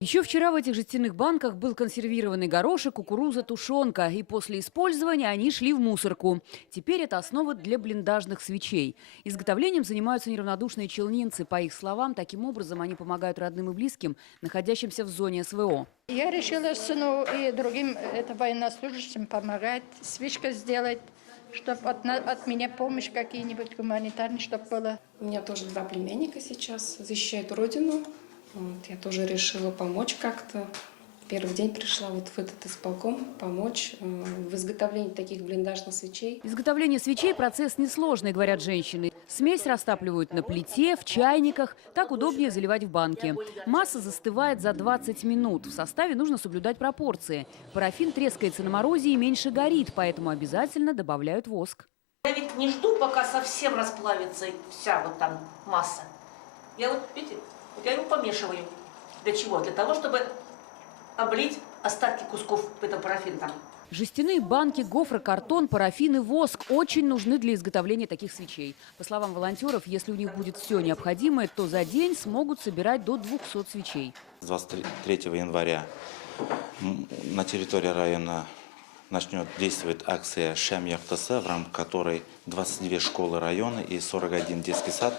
Еще вчера в этих жестяных банках был консервированный горошек, кукуруза, тушенка. И после использования они шли в мусорку. Теперь это основа для блиндажных свечей. Изготовлением занимаются неравнодушные челнинцы. По их словам, таким образом они помогают родным и близким, находящимся в зоне СВО. Я решила сыну и другим военнослужащим помогать, свечку сделать, чтобы от меня помощь какие-нибудь гуманитарные, чтобы было. У меня тоже два племянника сейчас защищают родину. Я тоже решила помочь как-то. Первый день пришла вот в этот исполком помочь в изготовлении таких блиндажных свечей. Изготовление свечей – процесс несложный, говорят женщины. Смесь растапливают на плите, в чайниках. Так удобнее заливать в банки. Масса застывает за 20 минут. В составе нужно соблюдать пропорции. Парафин трескается на морозе и меньше горит, поэтому обязательно добавляют воск. Я ведь не жду, пока совсем расплавится вся вот там масса. Я вот, видите, я его помешиваю. Для чего? Для того, чтобы облить остатки кусков этого парафина. Жестяные банки, гофрокартон, парафин и воск очень нужны для изготовления таких свечей. По словам волонтеров, если у них будет все необходимое, то за день смогут собирать до 200 свечей. С 23 января на территории района начнет действовать акция «Шам Яхтаса», в рамках которой 22 школы района и 41 детский сад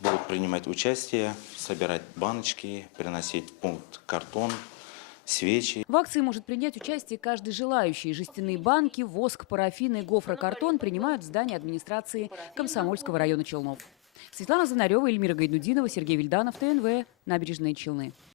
будут принимать участие, собирать баночки, приносить в пункт картон, свечи. В акции может принять участие каждый желающий. Жестяные банки, воск, парафин и гофрокартон принимают в здании администрации Комсомольского района Челнов. Светлана Звонарева, Эльмира Гайнудинова, Сергей Вильданов, ТНВ, Набережные Челны.